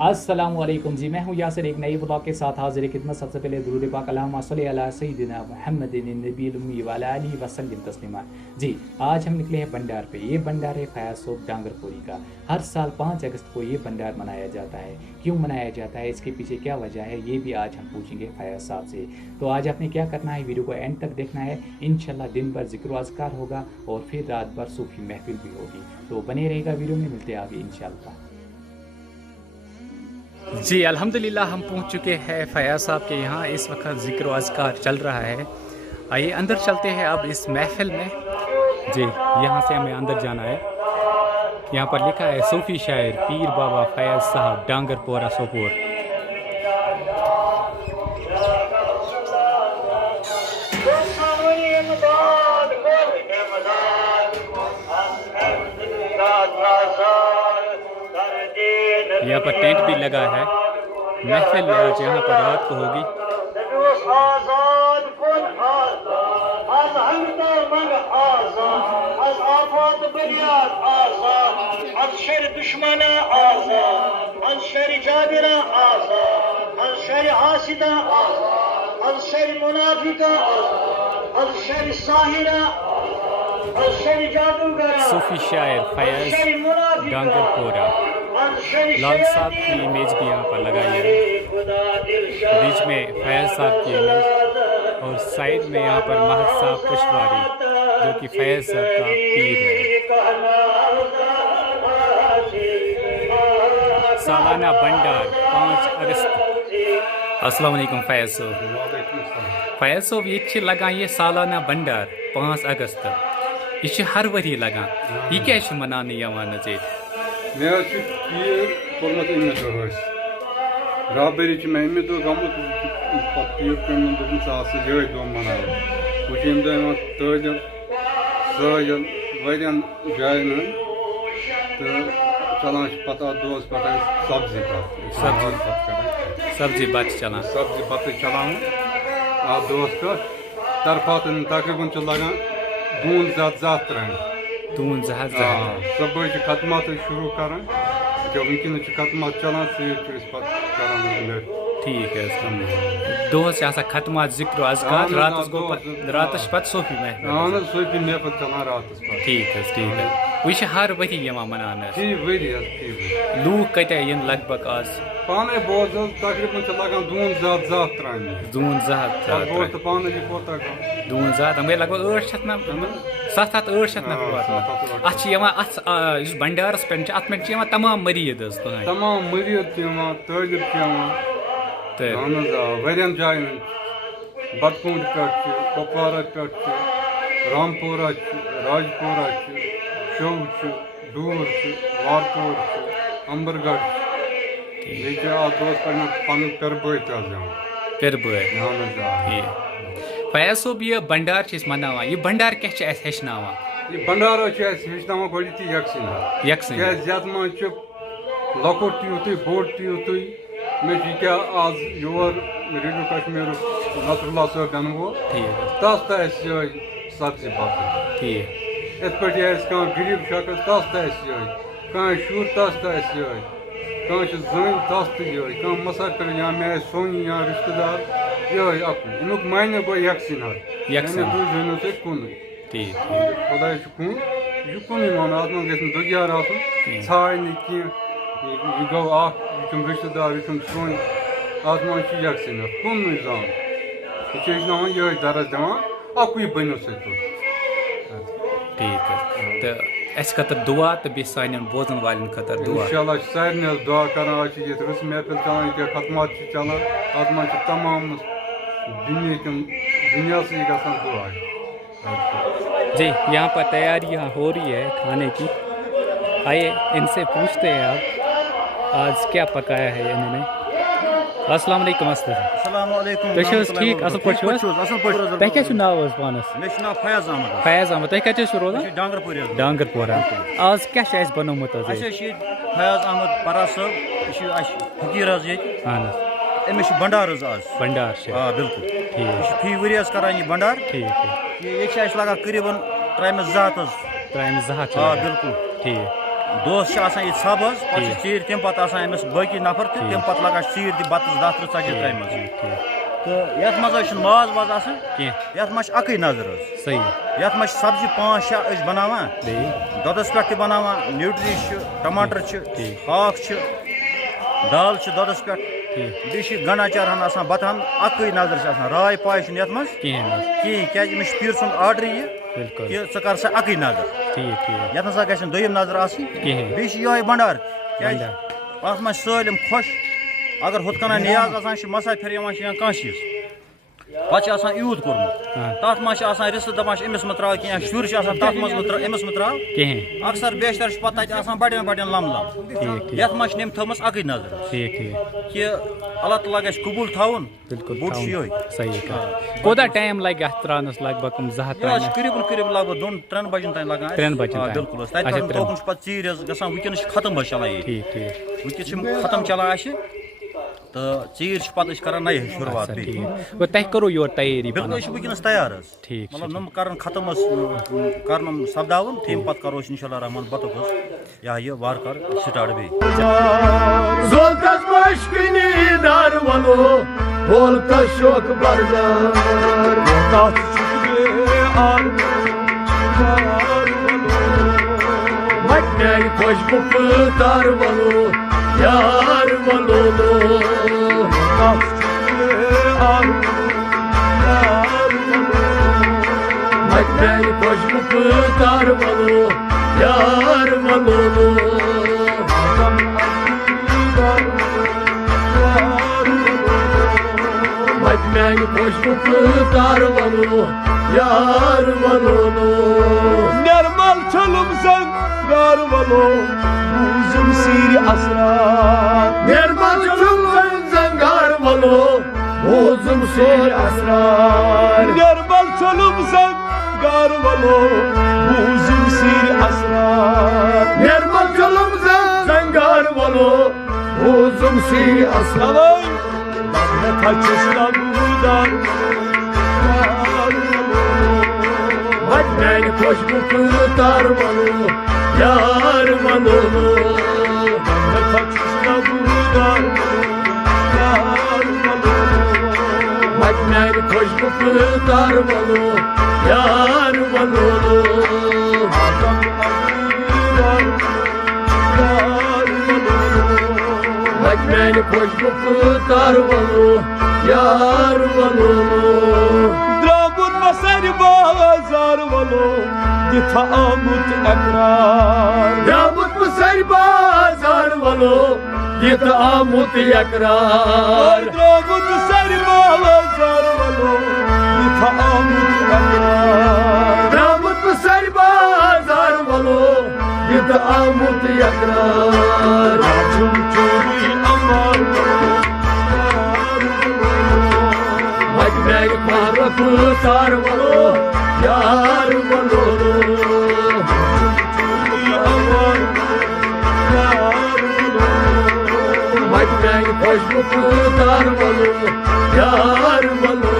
अस्सलामुअलैकुम जी, मैं हूँ यासिर एक नई ब्लॉग के साथ हाजिर खिदमत। सबसे पहले दुरूद पाक अल्लाहुम्मा सल्ली अला सय्यिदिना मुहम्मदिन नबील उम्मी व अला आलिहि वसल्लम तस्लीमा। जी, आज हम निकले हैं भंडार पे। ये भंडार है फयाज सोप डांगरपुरी का। हर साल 5 अगस्त को ये भंडार मनाया जाता है। क्यों मनाया जाता है, इसके पीछे क्या वजह है, ये भी आज हम पूछेंगे फयाज साहब से। तो आज आपने क्या करना है, वीडियो को एंड तक देखना है। इंशाल्लाह दिन भर जिक्र अज़कार होगा और फिर रात भर सूफी महफिल भी होगी। तो बने रहेगा वीडियो में, मिलते हैं आगे इंशाल्लाह। जी अल्हम्दुलिल्लाह हम पहुंच चुके हैं फयाज साहब के यहाँ। इस वक्त ज़िक्र अज़कार चल रहा है। आइए अंदर चलते हैं अब इस महफिल में। जी, यहाँ से हमें अंदर जाना है। यहाँ पर लिखा है सूफी शायर पीर बाबा फयाज साहब डांगरपोरा सोपोर। यहाँ पर टेंट भी लगा है। महफिल यहाँ पर रात को होगी। सूफी शायर फयाज डांगरपोरा। लाल साहब की इमेज भी यहाँ पर लगाई है। बीच में फयाज साहब की इमेज और साइड में यहाँ पर महद साहब पुष्पारी, जो कि फयाज साहब का पीर है। सालाना भंडार 5 अगस्त। अस्सलाम वालेकुम फयाज साहब। फयाज साहब ये लगान ये सालाना भंडार 5 अगस्त। ये हर वरी लगान, ये क्या मनाने यवान मे पीर कोर्मत अमे दह राबरी मे अमे दह गमुत पीर कम ये दह मना वह अमे दह तजल सहजल वारियन जायन तो चलान पता दोस पे सब्जी सब्जी बत चलान सब्जी पत चलान आ दोस पे तरफा तकरीबन लगान दून ज़ात त्रान दून सुबह खतमात शुरू कर वनकन खतमात चलान सर। ठीक है, दोस खतमात जिक्र अज़कार रात पत सूफी महफिल सूफी महफिल चलान रात पे। ठीक है, वह हर वरी मनान लूख कत लगभग आज पाने बोज तकरीबन लगान दून ज़ात त्रान दून पाने दून ज़ात हमें लगभग 800 ना 700-800 नफर अत भंडारस पे अत में तमाम मरीद तमाम मरीद तालिब वारियन जायन बदकूंड पे कुपवारा पे रामपुरा राजपुरा शो दूर वारपुर अंबरगढ़ ये पन पिरबे पिरबे। फयाज साहब ये भंडार मनावा, ये भंडार क्या हेचना ये भंडार हेचना गई यकसन मज लकुट ती बोड़ ती मे क्या आज योर रेडियो कश्मीर नसरुल्लाह साहब बन वो तस सब्जी पत इत पे गरीब शख्स तस कह शुर तस कह जन तस तो मसाकर या मे सोन या रिश्तेदार ये अमुक मायने गो यकसन तुम तुम कुन खुदा कुन यह कुन मान अत मे ग दुगियार छाय यह गो रिश्तेदार यह सोन अत मे यकसन कुन जान यह ये दरस दिवान अकु बनो तुम। ठीक है, तो अस खतर दुआ तो बे सान बोजन वालन खतर दुआ इंशाल्लाह सारे दुआ कर रस महफिल चलान ये खतमात चलान अत मे तमाम दुनिया से गसान दुआ। जी, यहाँ पर तैयारियाँ हो रही है खाने की। आइए इनसे पूछते हैं आप आज क्या पकाया है इन्होंने। अस्सलाम वालेकुम। अस्सलाम वालेकुम। ठीक असल पे तह क्या नाव पानस? मे नाव फयाज अहमद। फयाज अहमद, तुम कत रोजान? डांगरपोरा। आज क्या बनोमुत? फयाज अहमद परा साहब फकीर ये अमिस भंडार आज भंडार बिल्कुल ठीक फी वरियस करान ये भंडार ठीक ये लगा करीबन त्रैमस जहात त्रैमस जहात बिल्कुल ठीक दोस ये सब चीर तम पे अमिस बाकी नफर तम पे लगा चीर तह बत 10-30 त्रैमस तो ये मज माज वाज ये अक नजर सही ये सब्जी 5-6 बनावान दुधस पे बनावान न्यूट्री टमाटर हाक दाल दुधस पे बे गंडा चरहन बतहन अक नजर राय पाय ये कहें क्या पीर सुन आर्डर ये कि कर सा अक नजर ये ना ग दोम नजर बे भंडार क्या सलम खुश अगर हुत कना नियाज मसाफिर कह चीज पे यूद कोर्मुत तथ रिश्ते दपान अमिस मे त्रा कह शुर तथ अमिस मे त्रा अक्सर बेशतर पे बड़न बड़न लम ये नम थमस अक नजर कि अल्लाह ताला गस कबूल थवन बुट सही कोदा टाइम लगे त्रानस लगभग करीबन लगभग 2-3 बजन तक लगा 3 बजन बिल्कुल चीर गसान वनस खत्म चलान वनस खत्म चलान तो चीर पे कर नए शुरुआत तह करो योर तैयारी बिल्कुल वनस तैयार मतलब नम कर खत्म कर सपदावन तम पे करो इंशाल्लाह रहमान बतुक यह वार कर स्टार्ट यार वलोलो मैं खुशबू तार वलो यार वलोलो मैं खुशबू तार वलो यार वलोलो निर्मल चलुम संग गार वलो Buzum siri asrar Nermal çulun zangar valo Buzum siri asrar Nermal çulun zangar valo Buzum siri asrar Nermal çulun zangar valo Buzum siri asrar Ne kaçıştan buradan Benden koş bu kıtar valo Yar manolo Ne kaçışta buradan Yar manolo Madner koş bu kıtar valo Yar manolo Adam acılar Yar manolo Madner koş bu kıtar valo Yar manolo Drabun masari bazar valo Yitaamut ekrar Yamut musar bazar valo Yitaamut ekrar Yamut musar bazar valo Yitaamut ekrar Yamut musar bazar valo Yitaamut ekrar Çum çuri amar Madmer parafı sar valo Yar valo Madmen hoşbu kıtar valo Yar valo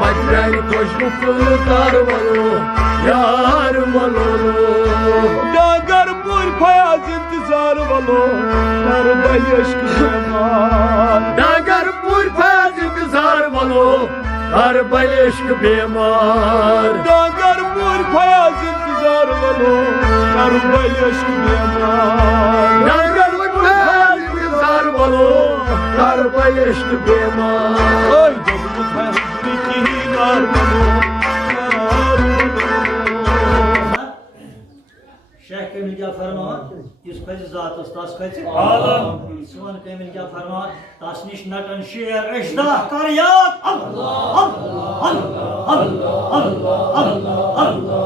Madmen hoşbu kıtar valo Yar valo Dagar pur payaz intizar valo Karbay aşkı beman Dagar pur payaz intizar valo Karbay aşkı beman Dagar pur payaz intizar valo Karbay aşkı beman Dagar pur payaz intizar valo Karbay aşkı beman Ay dolu payaz intizar valo Şeyh Kamil क्या फरमान इस खज जातस तस खज सोन Kamil क्या फरमान तस निश नटन शेर अजदा कर याद अल्लाह अल्लाह अल्लाह अल्लाह अल्लाह अल्लाह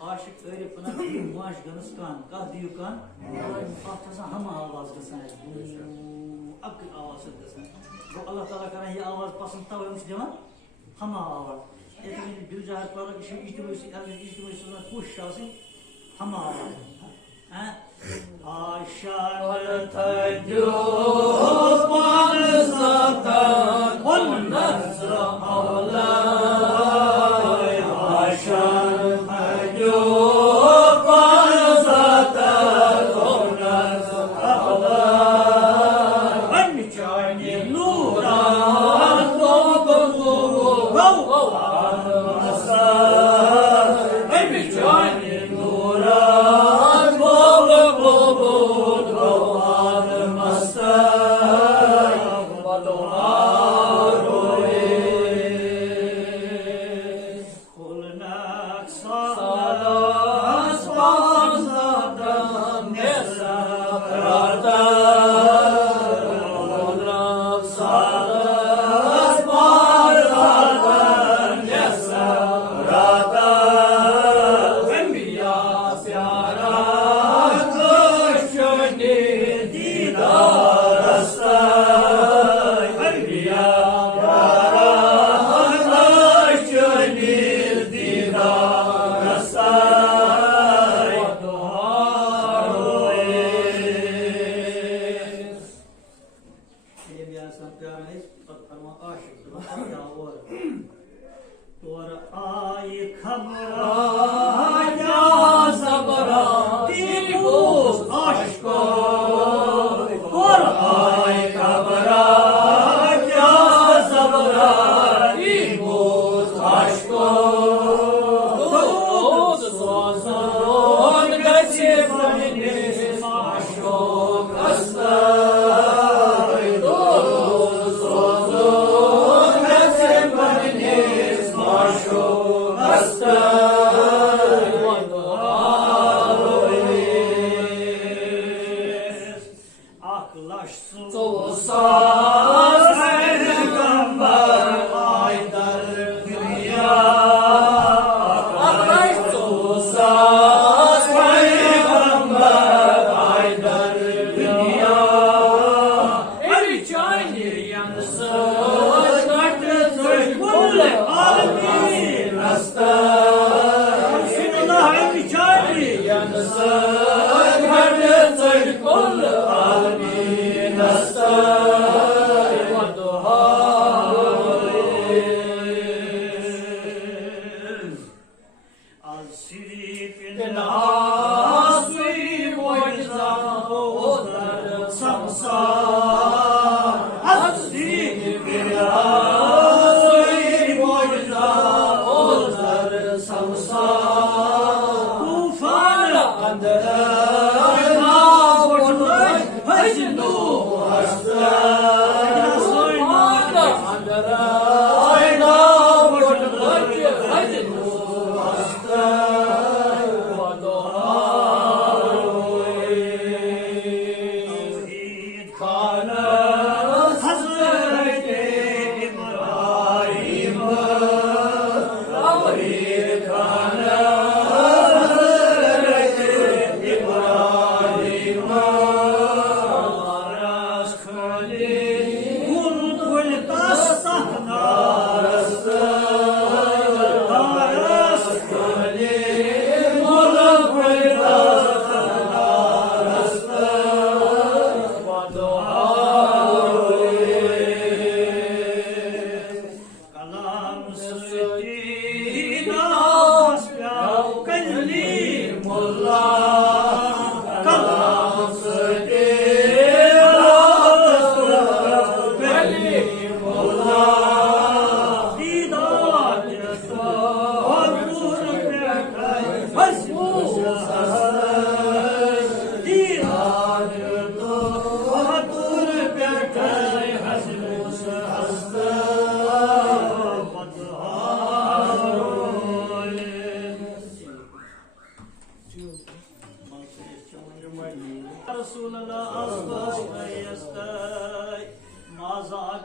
आशिक तारीफ करना माश गनस कान कह दियो कान अत हम आवाज गसान अक आवाज गसान वो अल्लाह ताला करन ये आवाज पसंद तव हम दिवान हम आवाज एतन दिल जहर पर किसी इज्तिमाई सुना खुश आसी हम आवाज हैं आशान तजो पान सता वन नज़र औला आशान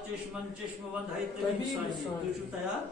चश्मन चश्म वंद है तभी तयार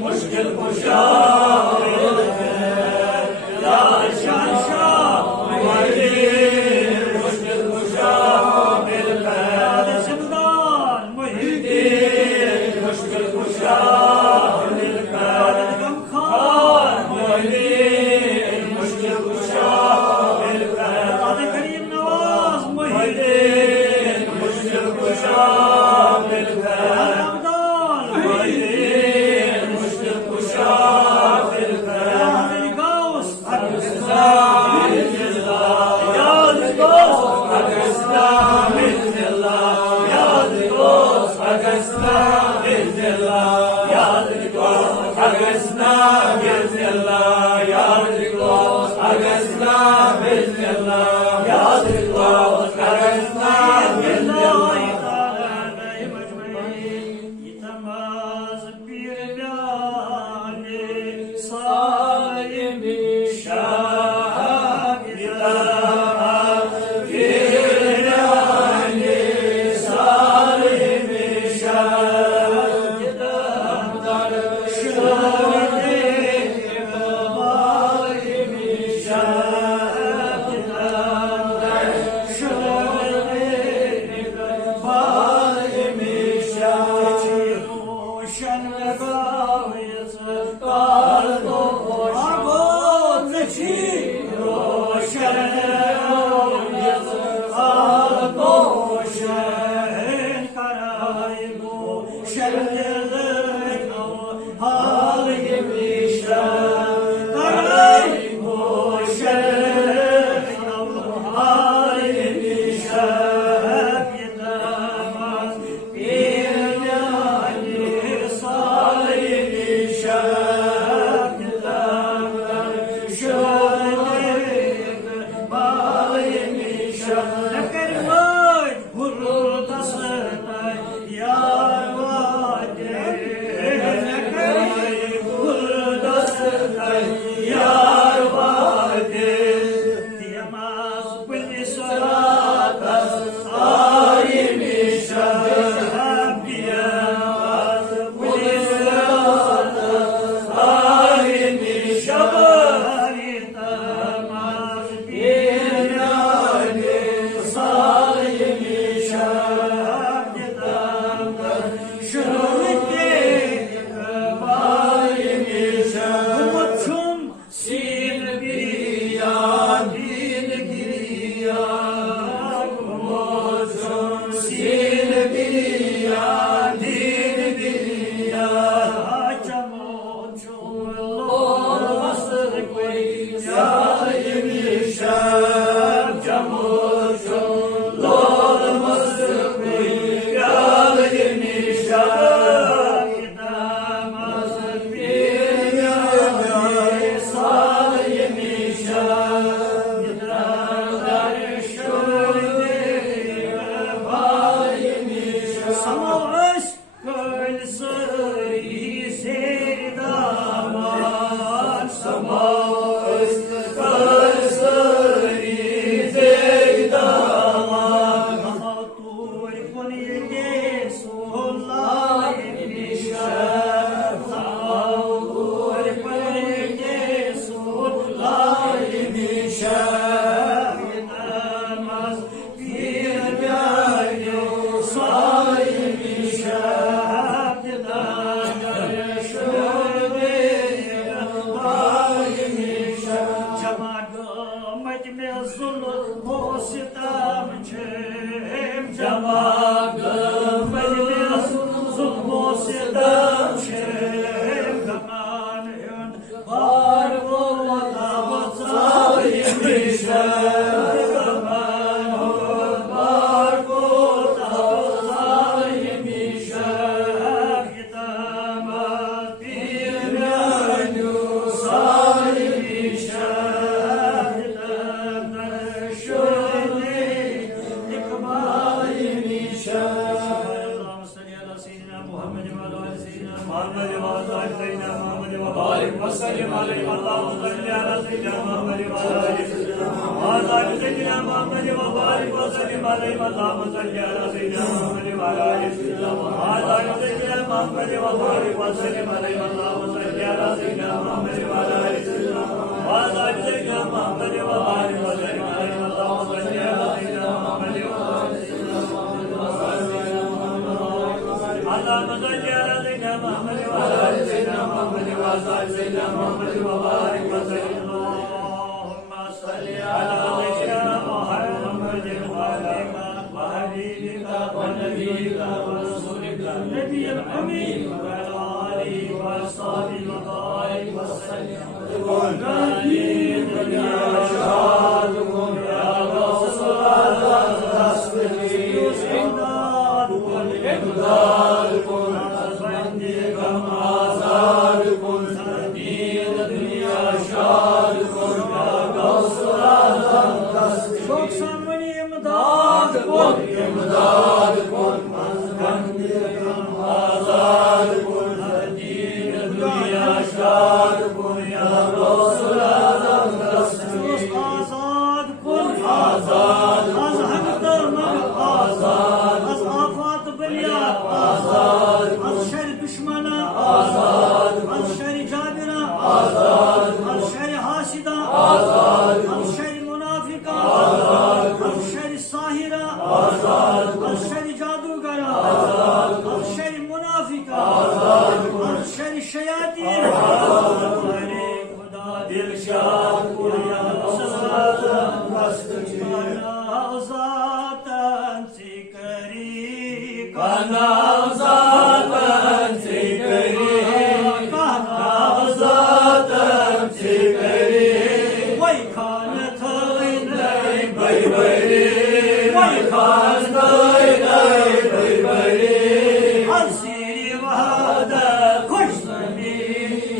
मुश्किल कुशा Azad kun ya Rasul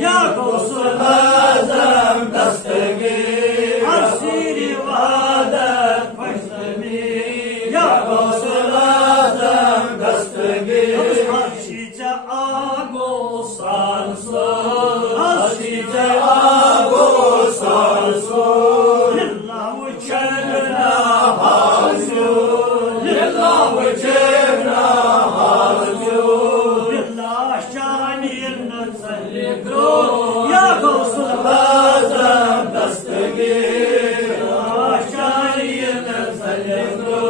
या गौसुल आज़म दस्तगीर असीर वहादत खुशमीर या गौसुल आज़म दस्तगीर हर्षिजा आगो सालसो हर्षिजा आगो सालसो लिल्लाहु चरना हाजो लिल्लाहु चरना हाजो लिल्लाह शानी नज़ल करो या गौसुल आज़म दस्तगीर लिल्लाह शानी नज़ल करो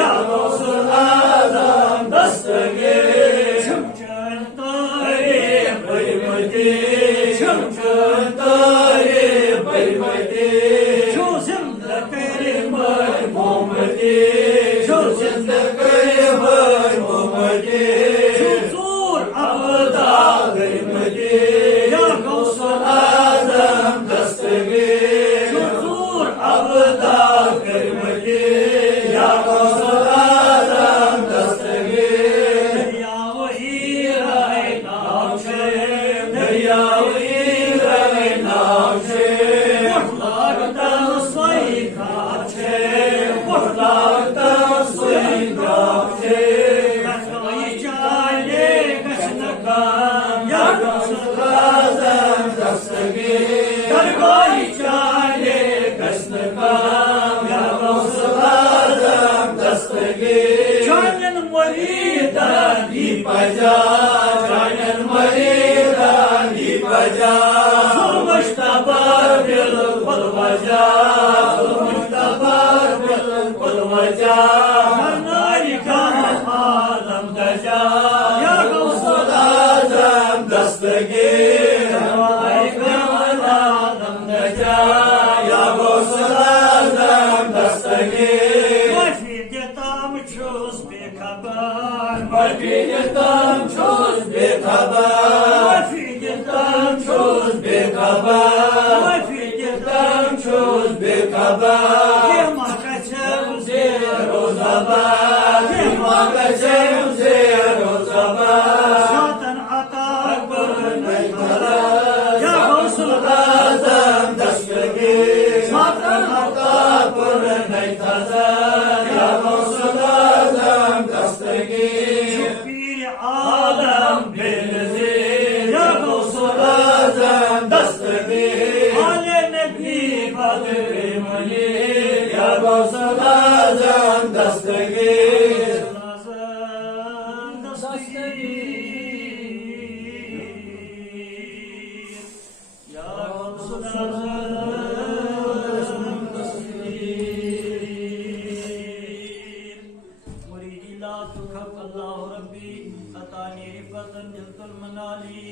या गौसुल आज़म दस्तगीर छमचन तारे बरमती छमचन तारे बरमती जो जिंदा करे मर मोहम्मदी जो जिंदा करे मर मोहम्मदी जो जोर अबदा गरमदी या गौसुल आज़म दस्तगीर जो जोर अबदा गरमदी या गौसुल आज़म दस्तगीर दरिया वही रहे नाव छे दरिया वही रहे नाव छे मुठलागता सोई घाट छे मुठलागता सोई घाट छे कतई चाले कसनका या गौसुल आज़म दस्तगीर दरगाही चाले कसनका या गौसुल आज़म दस्तगीर चालन मरीदान ही बजा चालन मरीदान ही बजा मुश्तबा बिल्कुल वजा मुश्तबा बिल्कुल वजा मरनाई खान आलम गजा या गौसुल आज़म दस्तगीर मरनाई खान आलम गजा या गौसुल आज़म दस्तगीर माफी देताम छुस बेखबर माफी देताम छुस बेखबर माफी देताम छुस बेखबर माफी देताम छुस बेखबर ये मकसम से रोज़ाबाद ये मकसम से रोज़ाबाद सातन अता पर नहीं भला या गौसुल आज़म दस्तगीर सातन अता पर नहीं भला या गौसुल आज़म दस्तगीर पीर आलम बेनज़ीर या गौसुल आज़म दस्तगीर आले नबी बदर मनी या गौसुल आज़म दस्तगीर या गौसुल आज़म दस्तगीर मुरीदी ला तुखफ अल्लाह रब्बी अतानी रिफतन दिलतुल मनाली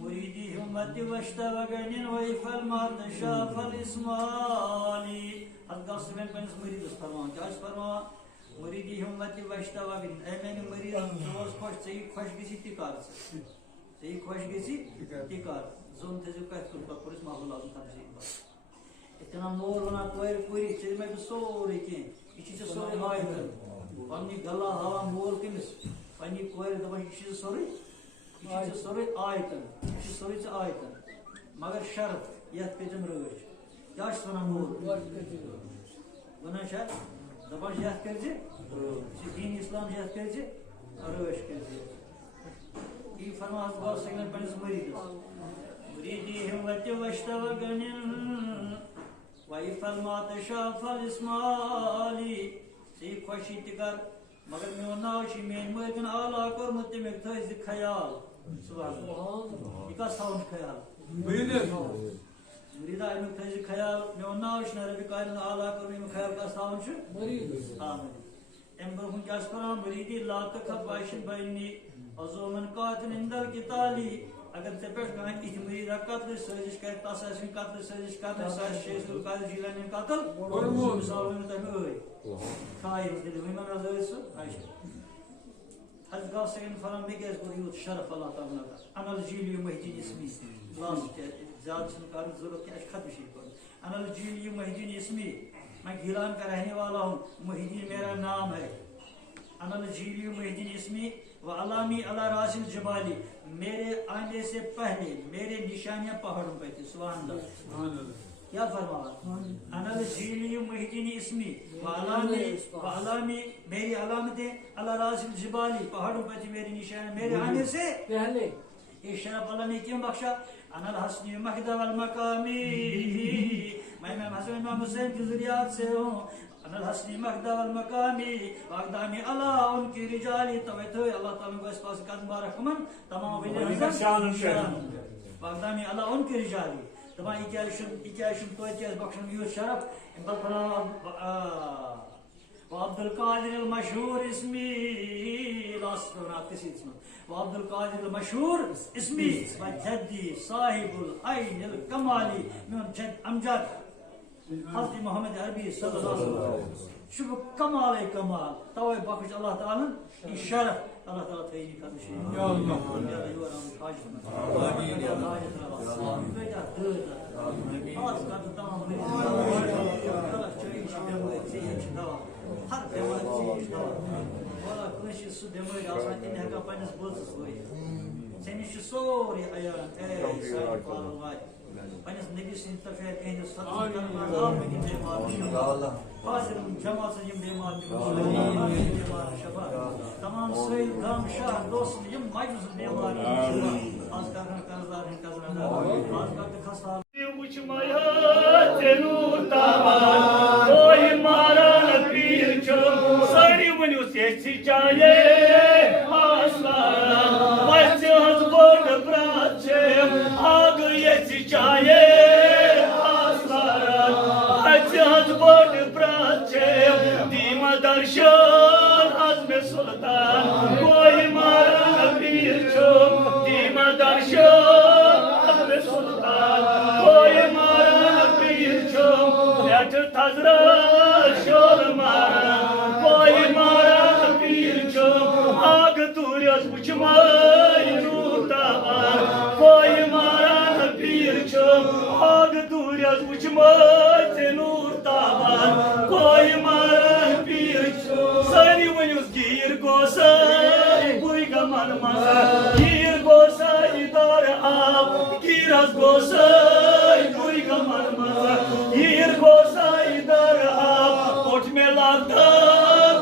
मुरीदी हिम्मत वश्तवगनिन वैफल मातशाफल इस्माली अल्लाह सुबह पन्स मुरीद फरमान क्या फरमान मुरीदी हिम्मत वश्तवगनिन ए मैंने मुरीद रोज खुश सही खुश गसी तिकार सही खुश गसी तिकार जोन तेजु का तुल पर पुलिस माहौल आजम तमसील इतना मोर बना कोई पूरी चीज में सोरे के इसी से सोरे हाय पन्नी गला हवा मोर किमिस पन्नी कोई दबा इसी से सोरे आयतन इसी सोरे से आयतन मगर शर्त यह पेजम रोज क्या सुना मोर वना शर्त दबा यह करजे दीन इस्लाम यह करजे रोज करजे ई फरमास बात सिग्नल पन्स मरीद मुरीदी हिम्मत वश्तवगनिन वैफल मातशाफल इस्माली सी खुशी तिकर मगर मे नाव मेन मर्गन आला कोरमुत तमिक थज ख्याल सुभान यह कस थवन ख्याल मुरीदा अमिक थज ख्याल मे नाव रबी कायन आला कोरम ख्याल कस थवन एम ब्रोह क्या मुरीदी ला तखफ बाशिन बनी अज़ोमन कातिल इंदल किताली अगर ते पे कहां कि मुरीदा कत्ल साजिश कर तसासिन कत्ल साजिश कर शेख अब्दुल कादिर जिलानी कत्ल और मिसाल में तम ओय खाइर दिल में मन रज़ो आयशा हज गा सेन फरम में गेस को यूत शरफ अल्लाह ताला अनल जीली महदीन इसमी लास के ज्यादा सुन कर जरूरत है खत्म शी को अनल जीली महदीन इसमी मैं गिलान का रहने वाला हूं मुहिदीन मेरा नाम है अनल जीली महदीन इसमी व अलामी अला रासिल जबाली, मेरे आने से पहले मेरे निशानियां पहाड़ों पे थी। सुभान अल्लाह। क्या फरमाया? अनल जीली मुहिदीन इसमी व अलामी, मेरी अलामतें अला रासिल जबाली, पहाड़ों पे थी मेरी निशानियां मेरे आने से पहले। ये शरफ अल्लाह ने क्यों बख्शा? अनल हसनी महदा वल मकामी, मैं हसन इमाम हुसैन की ज़ुरियात से हूँ। अनल हसनी महदा वल मकामी वागदानी अला उनकी रिजाली, तवैतो अल्लाह ताला को इस पास कदम रखमन तमाम वली शान वागदानी अला उनकी रिजाली तमाम इक्याशुम तो इक्याश बख्शम यूं शरफ इन बलफना अब्दुल कादिर अल मशहूर इसमी अब्दुल कादिर अल मशहूर इसमी जद्दी साहिबुल ऐन अल कमाली min जद अमजद हज़रत मोहम्मद अरबी सल्लल्लाहु अलैहि वसल्लम शुभ कमाल कमाल तवे बख्श अल्लाह ताला इन शरफ अल्लाह ताला थैनी कर शे या अल्लाह या राम खाज आमीन या अल्लाह बेटा दर आमीन आज का तमाम अल्लाह चाहिए दवा चाहिए दवा हर दवा चाहिए दवा वाला कुछ सु दवा आसान इन हका पनस बोलस होय सेनिश सोरी अयान ए सार पालवाय पनस नबी सिन तफेर इन सत्तर करना में बीमार या अल्लाह हाजिर जमात से बीमार बीमार शफा तमाम सही गाम शहर दोस्त यम मजूस बीमार आज का कर्जदार है कर्जदार आज का खस्ता मुझ माया तेनूर ताबान कोई मारा न पीर चो सारी वन्यु से चाहे आसमान मस्जिद हज़बोट प्राचे आग ये चाहे आसमान मस्जिद हज़बोट प्राचे दीमा दर्शन आज़म सुल्तान कोई मारा न पीर चो दीमा दर्शन आज़म सुल्तान कोई मारा न पीर चो लेट थजरा शोर मारा कोई मारा न पीर चो आग दूरियस बुझमाई नूताबान कोई मारा न पीर चो आग दूरियस बुझमाई नूताबान कोई मारा न पीर चो सारी वन्युस गिर गोसाई बुई गमन मसा गिर गोसाई दर आप गिरस गोसाई बुई गमन मसा गिर गोसाई दर आप उठ में लगता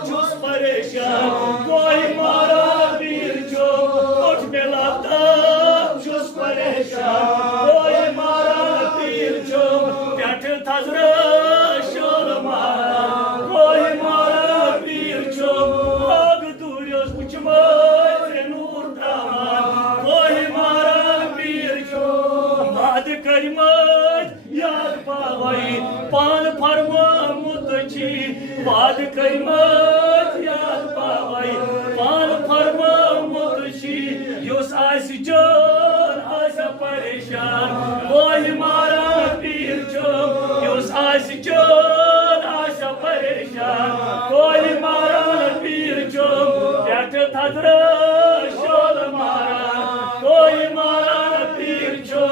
चुस परेशान कोई मारा पीर चो उठ में लगता चुस परेशान कोई मारा पीर चो बैठ थजरा शोर मारा कोई मारा पीर चो आग दूरियस बुझमाई नूर तामान कोई मारा पीर चो बाद करिमत याद पावई पान फरमा मुतची बाद करिमत याद पावई पान फरमा मुतची योस आस जान आस परेशान कोई मारा पीर चो योस आस जान आस परेशान कोई मारा पीर चो बैठ थजरा शोल मारा कोई मारा पीर चो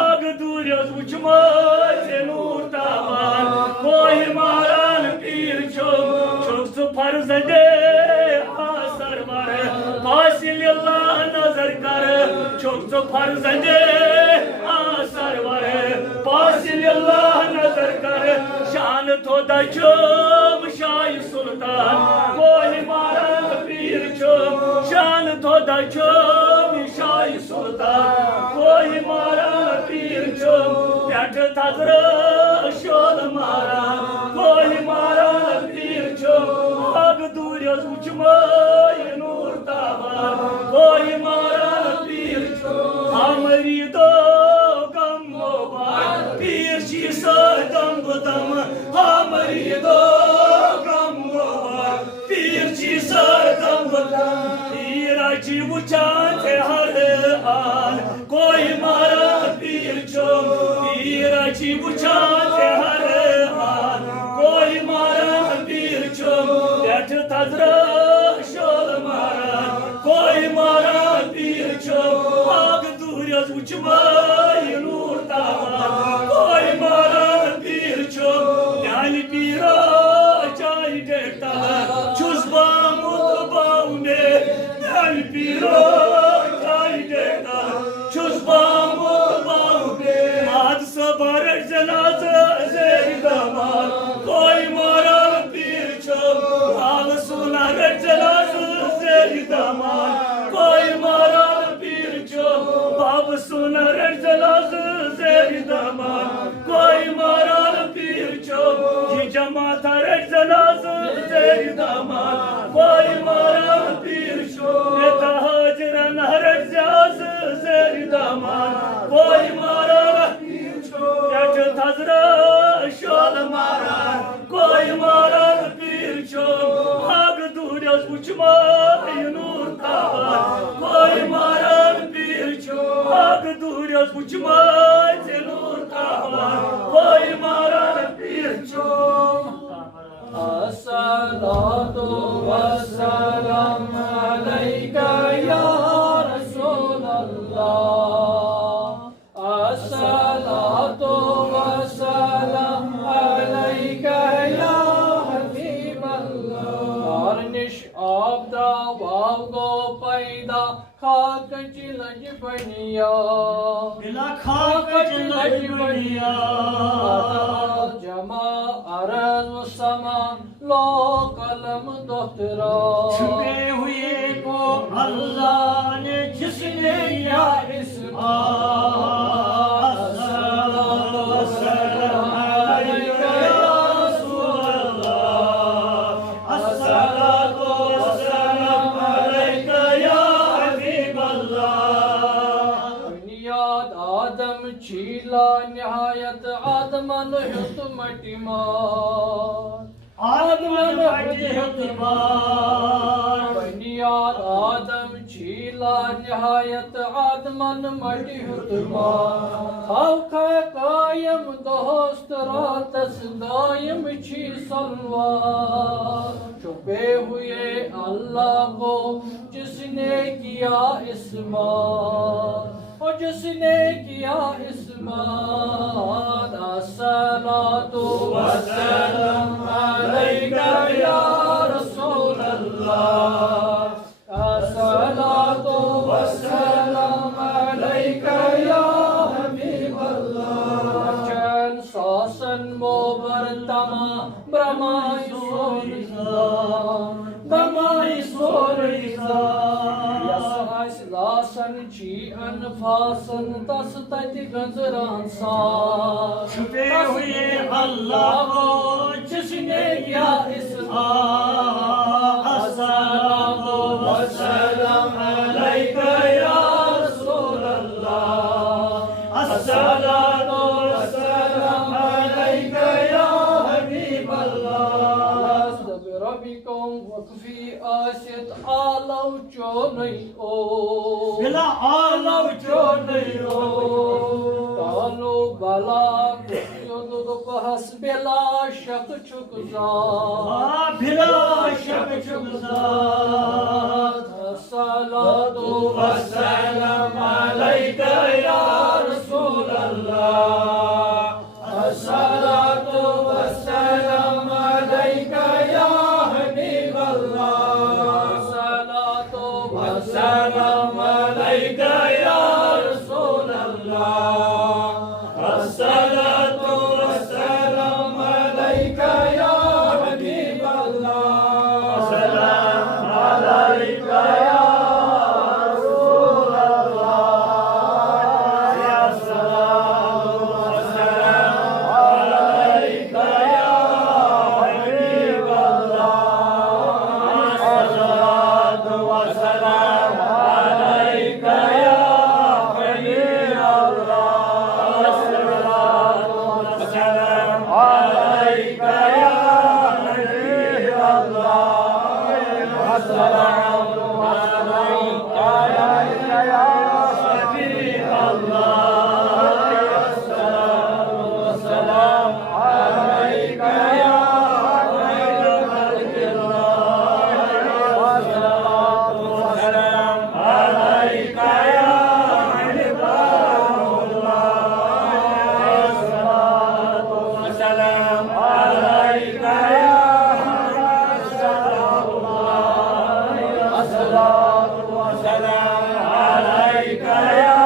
आग दूरियस बुझमाई नूर ताबान कोई मारा पीर चो चुक्स फर्ज दे आसर वर फासिल अल्लाह नजर कर चुक्स फर्ज दे आसर वर फासिल अल्लाह नजर कर शान थोड़ा चुम शाही सुल्तान कोई मारा पीर चो शान थोड़ा चुम शाही सुल्तान कोई मारा पीर चो बैठ थजरा शोल मारा कोई मारा पीर चो आग दूरियस बुझमाई नूर ताबान कोई मारा पीर चो हमारी दो गम मोबाइल पीर शी दम बदम हमारी दो गम मोबाइल पीर शी दम बदम पीर जी बुझान थे हर आन कोई मारा पीर चो पीर जी बुझान थे हर आन कोई मारा पीर चो बैठ थजरा शोल मारा कोई मारा पीर चो आग दूरियस बुझमाई नूर ताबान कोई मारा पीर चो न्याली पीरा चाय देखता चुस बामुत बाउने न्याली Uçmaz nur kahva Vay maran bir çom As-salatu was-salam aleyke ya Resulallah. As-salatu was-salam aleyke ya Habiballah. Varnish abda vavgo paida खाक चिलज बनिया बिला खाक चिलज बनिया जमा अरज समा लो कलम दोहरा छुपे हुए को अल्लाह ने जिसने किया चीला निहायत आदमन हुत मटिमार आदमन हुत बनियाद आदम चीला निहायत आदमन मटि हुत खाखा कायम दोस्त रातस दायम छी सलवार छुपे हुए अल्लाह को जिसने किया इस्मार और जिसने किया इस्मात अस्सलातु वस्सलाम अलैका या रसूल अल्लाह अस्सलातु वस्सलाम अलैका या हबीब अल्लाह चल सासन मोबर तमा ब्रह्माई सोरिजा लासन ची अनफासन तस तति गंजरान सा छुपे हुए अल्लाह को जिसने किया इस्मात अस्सलातु वस्सलाम अलैका या रसूल अल्लाह अस्सलातु वस्सलाम अलैका या हबीब अल्लाह रबिकुम वकफी आसित आलव चोनई ओ बिला आलव चोनई ओ कालो बला युदुग बहस बिला शक चुकजा बिला शक चुकजा अस्सलातु वस्सलाम अलैका या रसूल अल्लाह अस्सलातु वस्सलाम अलैका या हबीब अल्लाह अस्सलातु वस्सलाम अलैका या रसूल अल्लाह अस्सलातु वस्सलाम अलैका या हबीब अल्लाह सलाम अलैका या रसूल अल्लाह या सलाम वस्सलाम अलैका या हबीब अल्लाह सलात वस्सलाम अलैका या हबीब अल्लाह सलात वस्सलाम अलैका या हबीब अल्लाह सलाम वस्सलाम अलैका या हबीब अल्लाह सलाम वस्सलाम अलैका या खैर खल्क़िल्लाह सलाम वस्सलाम अलैका या हिब्बाहुल्लाह सलाम वस्सलाम अलैका या अस्सलातु वस्सलाम अलैका या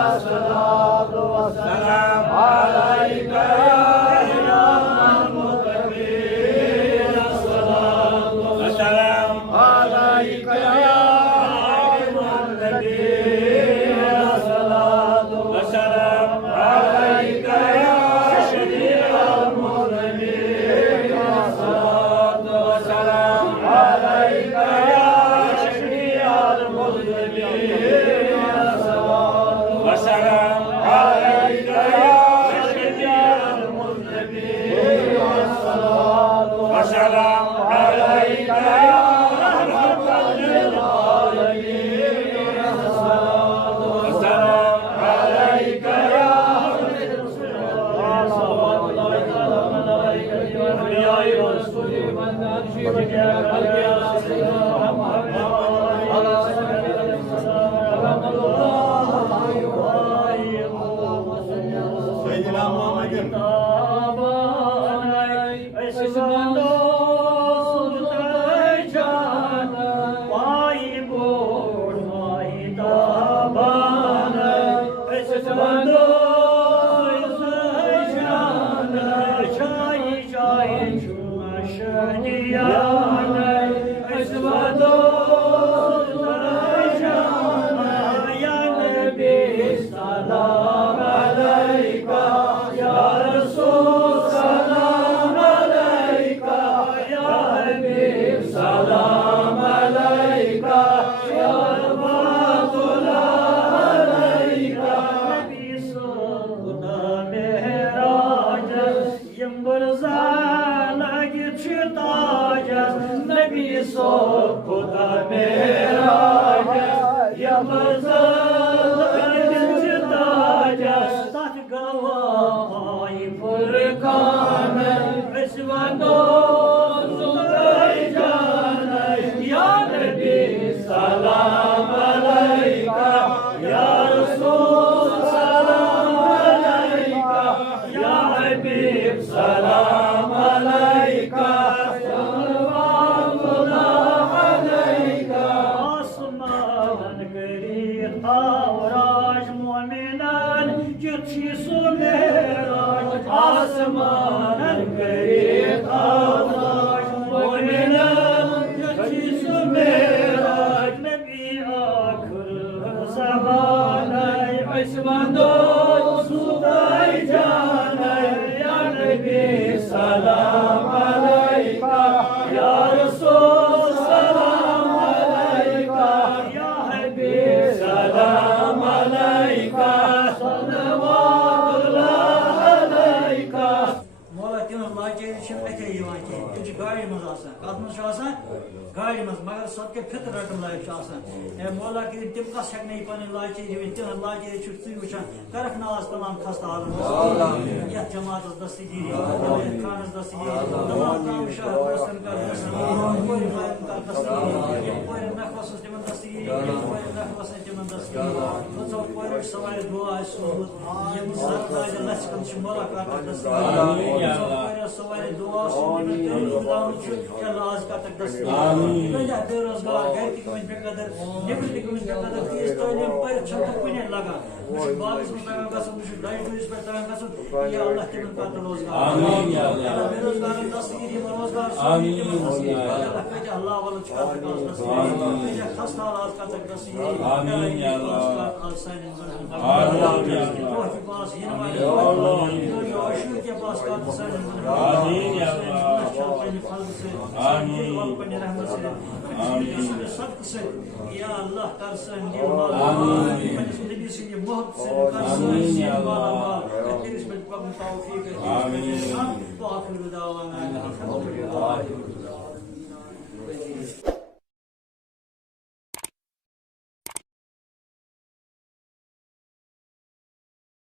अस्सलातु वस्सलाम अलैका या अस्सलातु वस्सलाम अलैका या गाड़ी मज मगर सबके फित्र रटन लायक मौला कर तम कस हेक पन लाचर तिहन लाचर वुचान करख नाज तमाम खस्ता आलम ये जमात दस्तगीरी खानस दस्तगीरी तमाम काम शाह दोस्तन कर नखवस तिमन दस्तगीरी नखवस तिमन दस्तगीरी सवाल दुआ मौला कर दस्तगीरी सवाल दुआ लाज का तक बेरोजगार घर की कमी बेकदर निबल की कमी बेकदर तेज तालीम पर छत कुने लगा बारिश में तगन गसन डाइट यूज पर तगन गसन या अल्लाह के मन का रोजगार आमीन या अल्लाह बेरोजगार दस्तगीरी रोजगार आमीन अल्लाह के अल्लाह वाला चका तक दस्तगीरी या खस्ता हालात का तक दस्तगीरी आमीन या अल्लाह आमीन या अल्लाह के पास ये वाले जो आशु के पास का आमीन या अल्लाह आमीन या अल्लाह कर सन आमीन नबी से मोहब्बत से कर सन या अल्लाह तेरी इसमें तौफीक आमीन तो आखिर दावा